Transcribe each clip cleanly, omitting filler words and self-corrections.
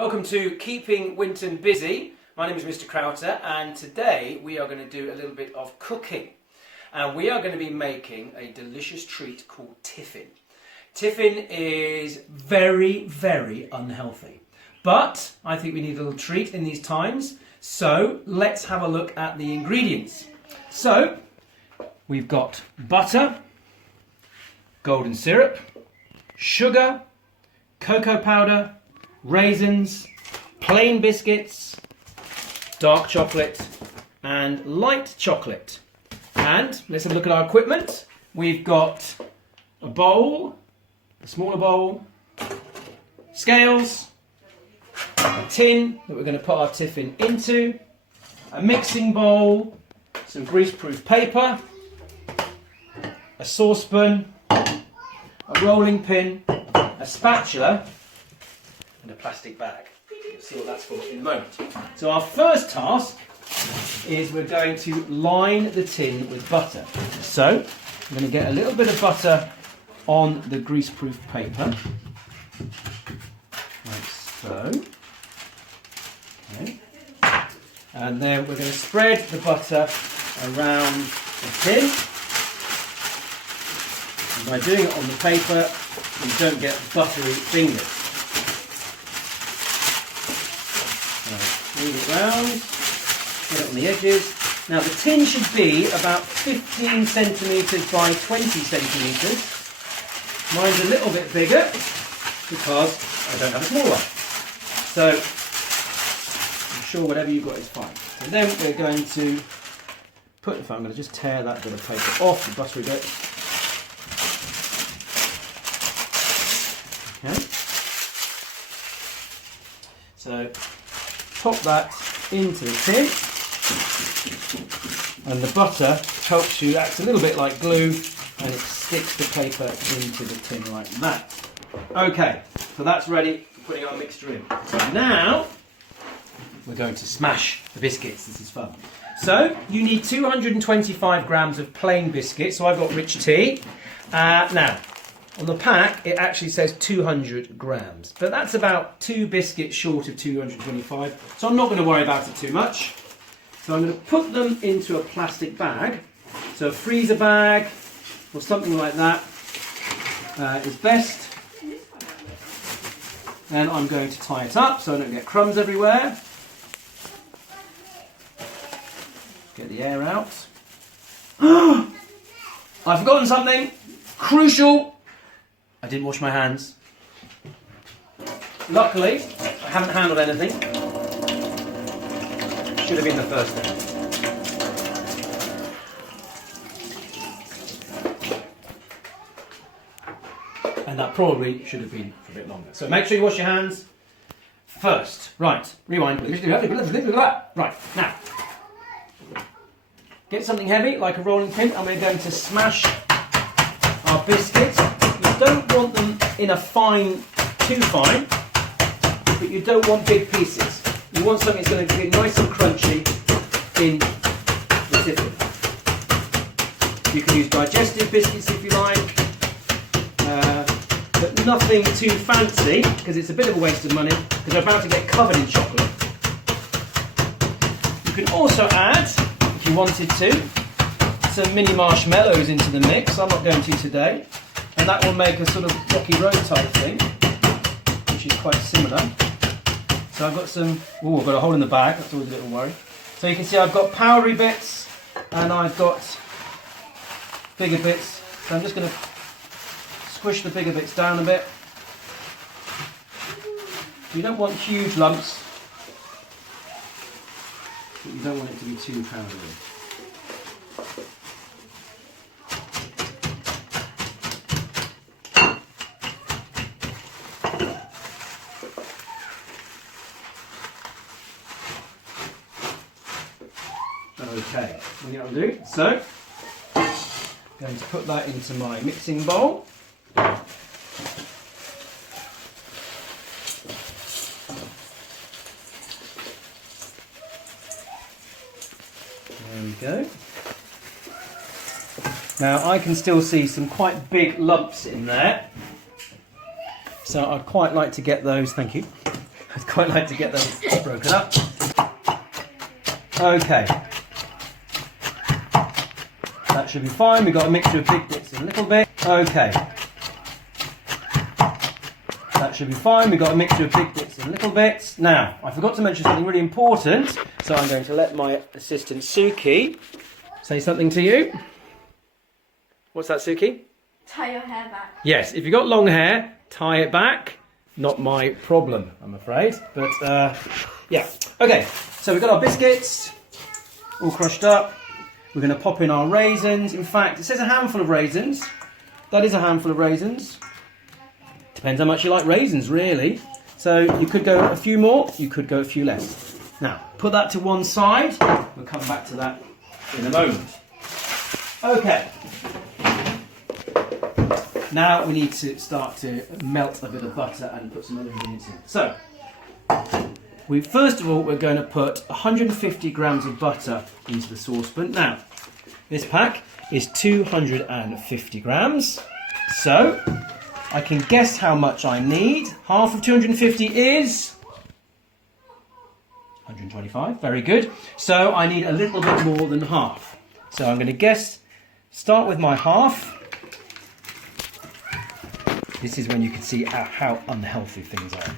Welcome to Keeping Winton Busy. My name is Mr. Crowther and today we are going to do a little bit of cooking. And we are going to be making a delicious treat called Tiffin. Tiffin is very, very unhealthy. But I think we need a little treat in these times. So let's have a look at the ingredients. So we've got butter, golden syrup, sugar, cocoa powder, raisins, plain biscuits, dark chocolate and light chocolate. And let's have a look at our equipment. We've got a bowl, a smaller bowl, scales, a tin that we're going to put our tiffin into, a mixing bowl, some greaseproof paper, a saucepan, a rolling pin, a spatula and a plastic bag. You'll see what that's for in a moment. So our first task is we're going to line the tin with butter. So I'm going to get a little bit of butter on the greaseproof paper, like so. Okay. And then we're going to spread the butter around the tin. And by doing it on the paper, you don't get buttery fingers. Move it round, get it on the edges. Now the tin should be about 15 centimetres by 20 centimetres. Mine's a little bit bigger because I don't have a small one. So I'm sure whatever you've got is fine. So then we're going to I'm going to just tear that bit of paper off, the buttery bit. Okay. So pop that into the tin, and the butter helps you, acts a little bit like glue, and it sticks the paper into the tin like that. Okay, so that's ready for putting our mixture in. So now we're going to smash the biscuits. This is fun. So you need 225 grams of plain biscuits. So I've got rich tea. Now, on the pack, it actually says 200 grams, but that's about 2 biscuits short of 225, so I'm not going to worry about it too much. So I'm going to put them into a plastic bag, so a freezer bag or something like that is best. Then I'm going to tie it up so I don't get crumbs everywhere. Get the air out. I've forgotten something crucial. I didn't wash my hands. Luckily, I haven't handled anything. Should have been the first thing. And that probably should have been for a bit longer. So make sure you wash your hands first. Right, rewind. Right, now. Get something heavy, like a rolling pin, and we're going to smash our biscuits. You don't want them in a too fine, but you don't want big pieces. You want something that's going to be nice and crunchy in the tiffin. You can use digestive biscuits if you like, but nothing too fancy because it's a bit of a waste of money because they're about to get covered in chocolate. You can also add, if you wanted to, some mini marshmallows into the mix. I'm not going to today. And that will make a sort of rocky road type thing, which is quite similar. So I've got some, I've got a hole in the bag, that's always a little worry. So you can see I've got powdery bits and I've got bigger bits. So I'm just going to squish the bigger bits down a bit. You don't want huge lumps, but you don't want it to be too powdery. Okay, what I'm going to do, so I'm going to put that into my mixing bowl. There we go. Now I can still see some quite big lumps in there, so I'd quite like to get those, thank you, I'd quite like to get those broken up. Okay. That should be fine. We've got a mixture of big bits and little bit. Okay. That should be fine. We've got a mixture of big bits and little bits. Now, I forgot to mention something really important, so I'm going to let my assistant Suki say something to you. What's that, Suki? Tie your hair back. Yes, if you've got long hair, tie it back. Not my problem, I'm afraid. But, yeah. Okay, so we've got our biscuits all crushed up. We're going to pop in our raisins. In fact, it says a handful of raisins. That is a handful of raisins. Depends how much you like raisins, really. So you could go a few more, you could go a few less. Now, put that to one side. We'll come back to that in a moment. Okay. Now we need to start to melt a bit of butter and put some other ingredients in. So, first of all, we're going to put 150 grams of butter into the saucepan. Now, this pack is 250 grams. So, I can guess how much I need. Half of 250 is 125. Very good. So, I need a little bit more than half. So, I'm going to start with my half. This is when you can see how unhealthy things are.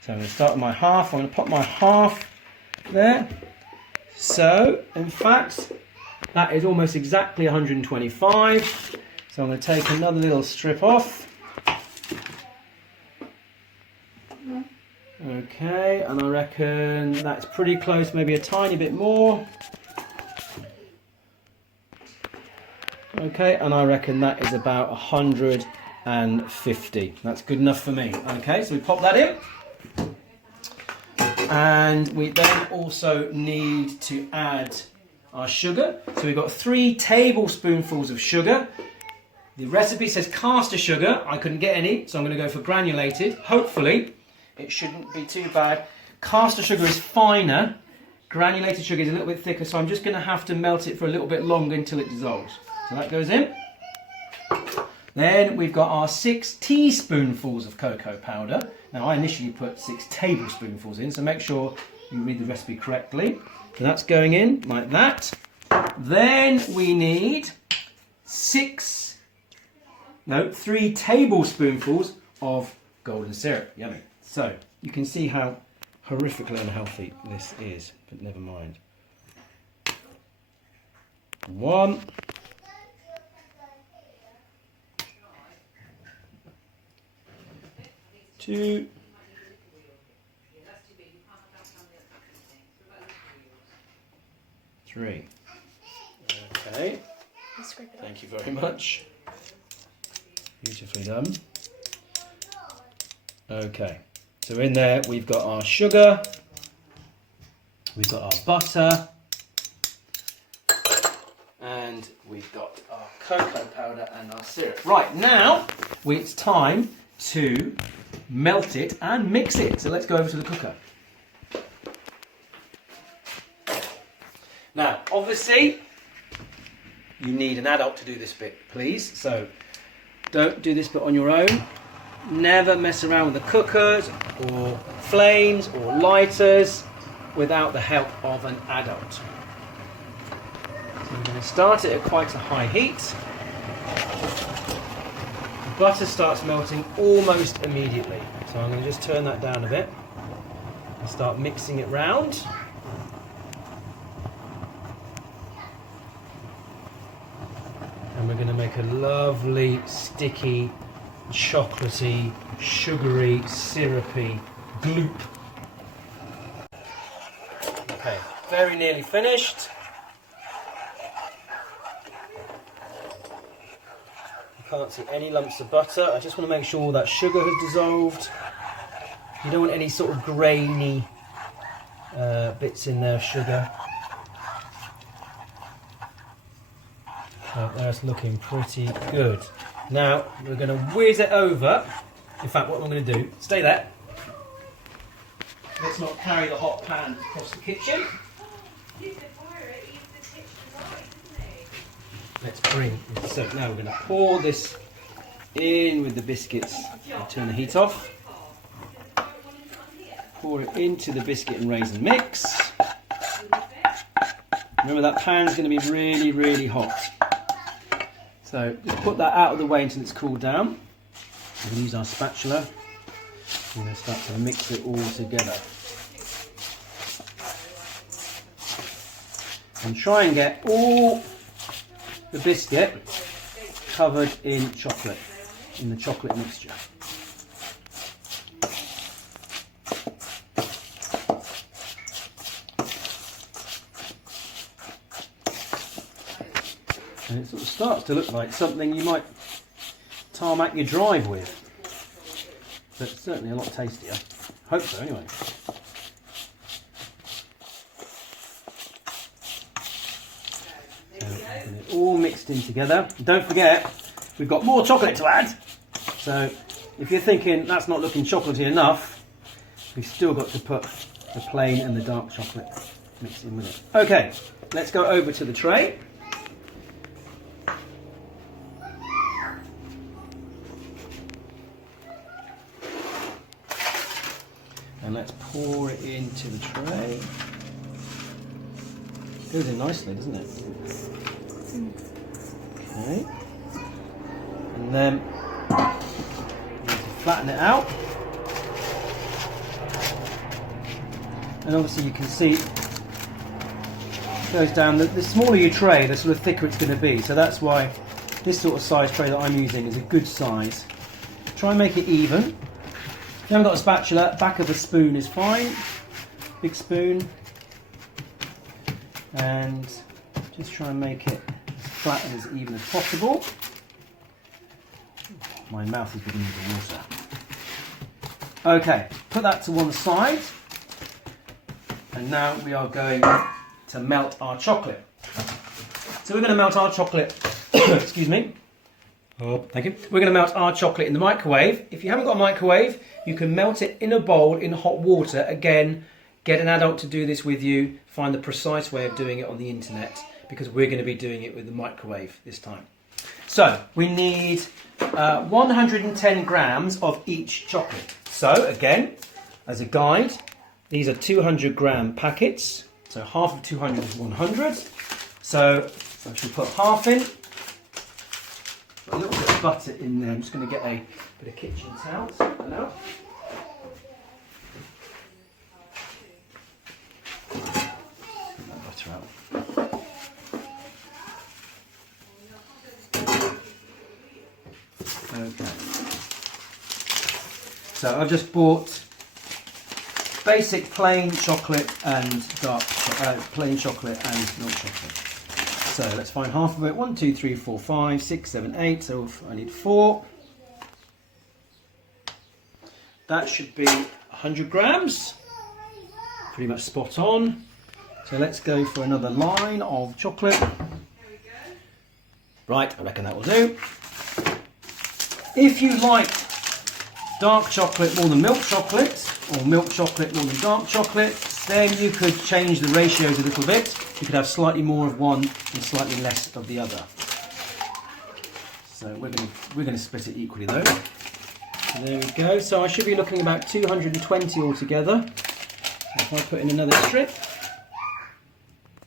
So I'm going to start with my half. I'm going to put my half there. So, in fact, that is almost exactly 125. So I'm going to take another little strip off. Okay, and I reckon that's pretty close, maybe a tiny bit more. Okay, and I reckon that is about 150. That's good enough for me. Okay, so we pop that in. And we then also need to add our sugar. So we've got 3 tablespoonfuls of sugar. The recipe says caster sugar. I couldn't get any, so I'm going to go for granulated. Hopefully, it shouldn't be too bad. Caster sugar is finer. Granulated sugar is a little bit thicker, so I'm just going to have to melt it for a little bit longer until it dissolves. So that goes in. Then we've got our 6 teaspoonfuls of cocoa powder. Now I initially put 6 tablespoonfuls in, so make sure you read the recipe correctly. So that's going in like that. Then we need 3 tablespoonfuls of golden syrup. Yummy. So you can see how horrifically unhealthy this is, but never mind. 1. 2. 3. Okay. Thank you very much. Beautifully done. Okay. So in there we've got our sugar, we've got our butter, and we've got our cocoa powder and our syrup. Right, now it's time to melt it and mix it. So let's go over to the cooker. Now, obviously, you need an adult to do this bit, please. So don't do this bit on your own. Never mess around with the cookers or flames or lighters without the help of an adult. So I'm going to start it at quite a high heat. Butter starts melting almost immediately. So I'm going to just turn that down a bit and start mixing it round. And we're going to make a lovely, sticky, chocolatey, sugary, syrupy gloop. Okay, very nearly finished. Can't see any lumps of butter. I just want to make sure all that sugar has dissolved. You don't want any sort of grainy bits in there of sugar. So that's looking pretty good. Now we're going to whiz it over. In fact, what I'm going to do, stay there. Let's not carry the hot pan across the kitchen. Let's so now we're going to pour this in with the biscuits and turn the heat off. pour it into the biscuit and raisin mix. Remember that pan's going to be really, really hot. So just put that out of the way until it's cooled down. We're going to use our spatula. We're going to start to mix it all together. And try and get all the biscuit covered in chocolate, in the chocolate mixture. And it sort of starts to look like something you might tarmac your drive with. But it's certainly a lot tastier. Hope so, anyway. So it all mixed in together. Don't forget, we've got more chocolate to add. So if you're thinking that's not looking chocolatey enough, we've still got to put the plain and the dark chocolate mixed in with it. Okay, let's go over to the tray. And let's pour it into the tray. Goes in nicely, doesn't it? Okay. And then we need to flatten it out. And obviously you can see it goes down. The smaller your tray, the sort of thicker it's going to be. So that's why this sort of size tray that I'm using is a good size. Try and make it even. If you haven't got a spatula, back of a spoon is fine. Big spoon. And just try and make it as flat and as even as possible. My mouth is beginning to water. Okay, put that to one side. And now we are going to melt our chocolate. So we're going to melt our chocolate, excuse me. Oh, thank you. We're going to melt our chocolate in the microwave. If you haven't got a microwave, you can melt it in a bowl in hot water. Again, get an adult to do this with you. Find the precise way of doing it on the internet, because we're going to be doing it with the microwave this time. So we need 110 grams of each chocolate. So again, as a guide, these are 200 gram packets. So half of 200 is 100. So I should put half in. A little bit of butter in there. I'm just going to get a bit of kitchen towel. Sort that out. Get that butter out. Okay. So I've just bought basic plain chocolate and plain chocolate and milk chocolate. So let's find half of it. 1, 2, 3, 4, 5, 6, 7, 8. So I need 4. That should be 100 grams. Pretty much spot on. So let's go for another line of chocolate. Right, I reckon that will do. If you like dark chocolate more than milk chocolate, or milk chocolate more than dark chocolate, then you could change the ratios a little bit. You could have slightly more of one and slightly less of the other. So we're going to split it equally though. So there we go. So I should be looking about 220 altogether. So if I put in another strip,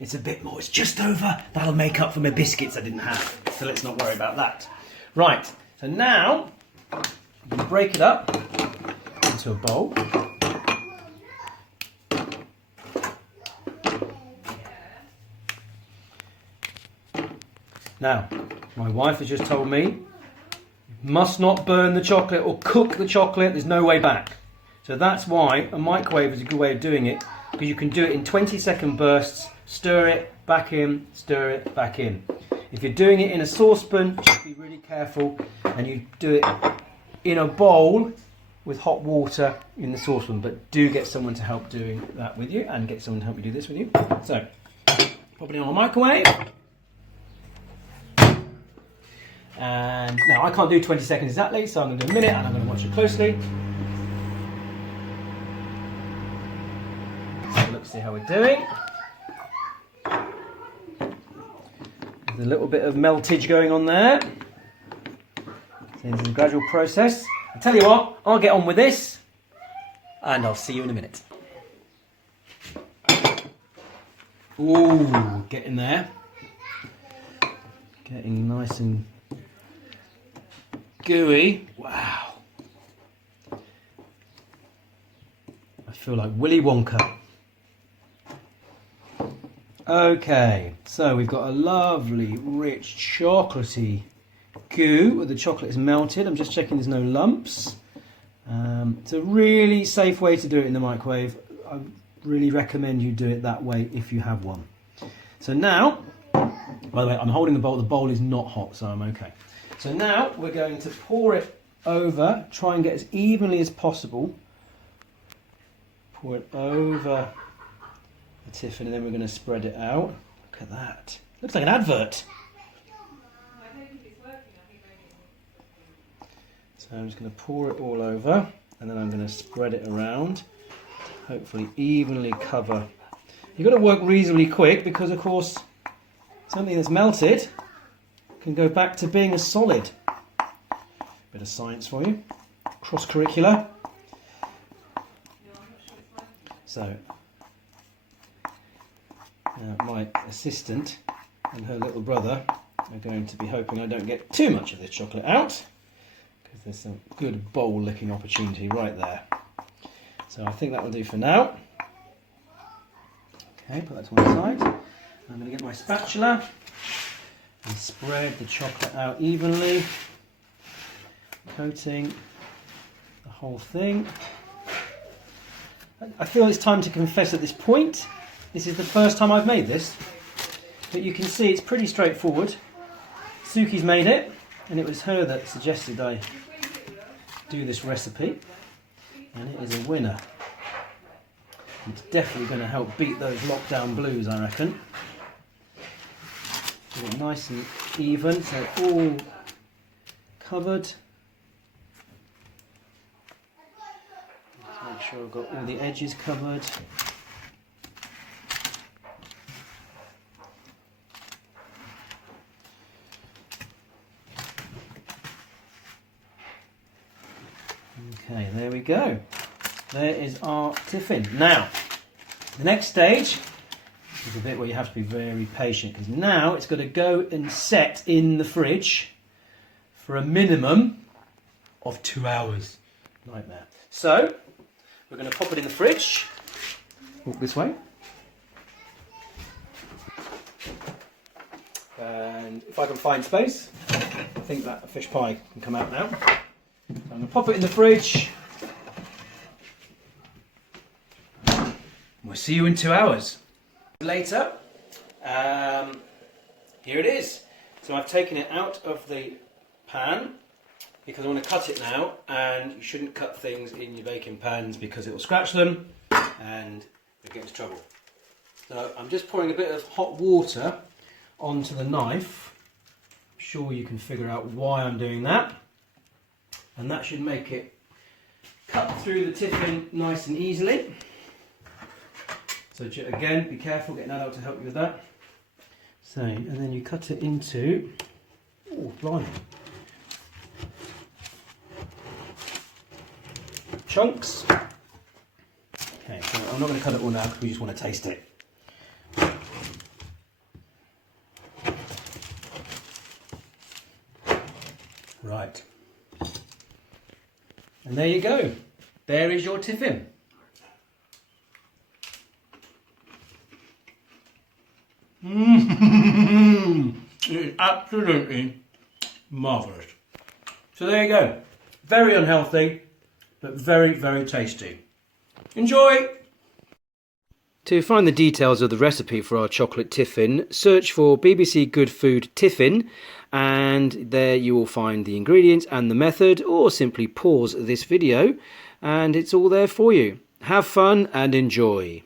it's a bit more. It's just over. That'll make up for my biscuits I didn't have. So let's not worry about that. Right. So now I'm going to break it up into a bowl. Now, my wife has just told me you must not burn the chocolate or cook the chocolate. There's no way back. So that's why a microwave is a good way of doing it, because you can do it in 20-second bursts. Stir it back in, stir it back in. If you're doing it in a saucepan, just be really careful, and you do it in a bowl with hot water in the saucepan. But do get someone to help doing that with you, and get someone to help you do this with you. So, pop it in our microwave. And now I can't do 20 seconds exactly, so I'm going to do a minute and I'm going to watch it closely. So let's see how we're doing. There's a little bit of meltage going on there. So it's a gradual process. I tell you what, I'll get on with this. and I'll see you in a minute. Ooh, getting there. Getting nice and gooey. Wow. I feel like Willy Wonka. Okay, so we've got a lovely, rich, chocolatey goo where the chocolate is melted. I'm just checking there's no lumps. It's a really safe way to do it in the microwave. I really recommend you do it that way if you have one. So now, by the way, I'm holding the bowl. The bowl is not hot, so I'm okay. So now we're going to pour it over, try and get as evenly as possible. Pour it over the Tiffin, and then we're going to spread it out. Look at that. Looks like an advert. So I'm just going to pour it all over, and then I'm going to spread it around to hopefully evenly cover. You've got to work reasonably quick because, of course, something that's melted can go back to being a solid. Bit of science for you. Cross-curricular. So, my assistant and her little brother are going to be hoping I don't get too much of this chocolate out, because there's some good bowl licking opportunity right there. So I think that will do for now. Okay, put that to one side. I'm going to get my spatula and spread the chocolate out evenly, coating the whole thing. I feel it's time to confess at this point, this is the first time I've made this, but you can see it's pretty straightforward. Suki's made it, and it was her that suggested I do this recipe, and it is a winner. It's definitely going to help beat those lockdown blues, I reckon. Get it nice and even, so all covered. Let's make sure I've got all the edges covered. Okay, there we go. There is our Tiffin. Now, the next stage is a bit where you have to be very patient, because now it's got to go and set in the fridge for a minimum of 2 hours. Nightmare. So, we're going to pop it in the fridge. Walk this way. And if I can find space, I think that fish pie can come out now. So I'm going to pop it in the fridge. We'll see you in 2 hours. Later, here it is. So I've taken it out of the pan because I want to cut it now, and you shouldn't cut things in your baking pans because it will scratch them and you'll get into trouble. So I'm just pouring a bit of hot water onto the knife. I'm sure you can figure out why I'm doing that. And that should make it cut through the Tiffin nice and easily. So again, be careful, get an adult to help you with that. So, and then you cut it into, oh, blimey, chunks. Okay, so I'm not going to cut it all now because we just want to taste it. Right. And there you go. There is your Tiffin. It is absolutely marvellous. So there you go. Very unhealthy, but very, very tasty. Enjoy! To find the details of the recipe for our chocolate Tiffin, search for BBC Good Food Tiffin, and there you will find the ingredients and the method, or simply pause this video and it's all there for you. Have fun and enjoy.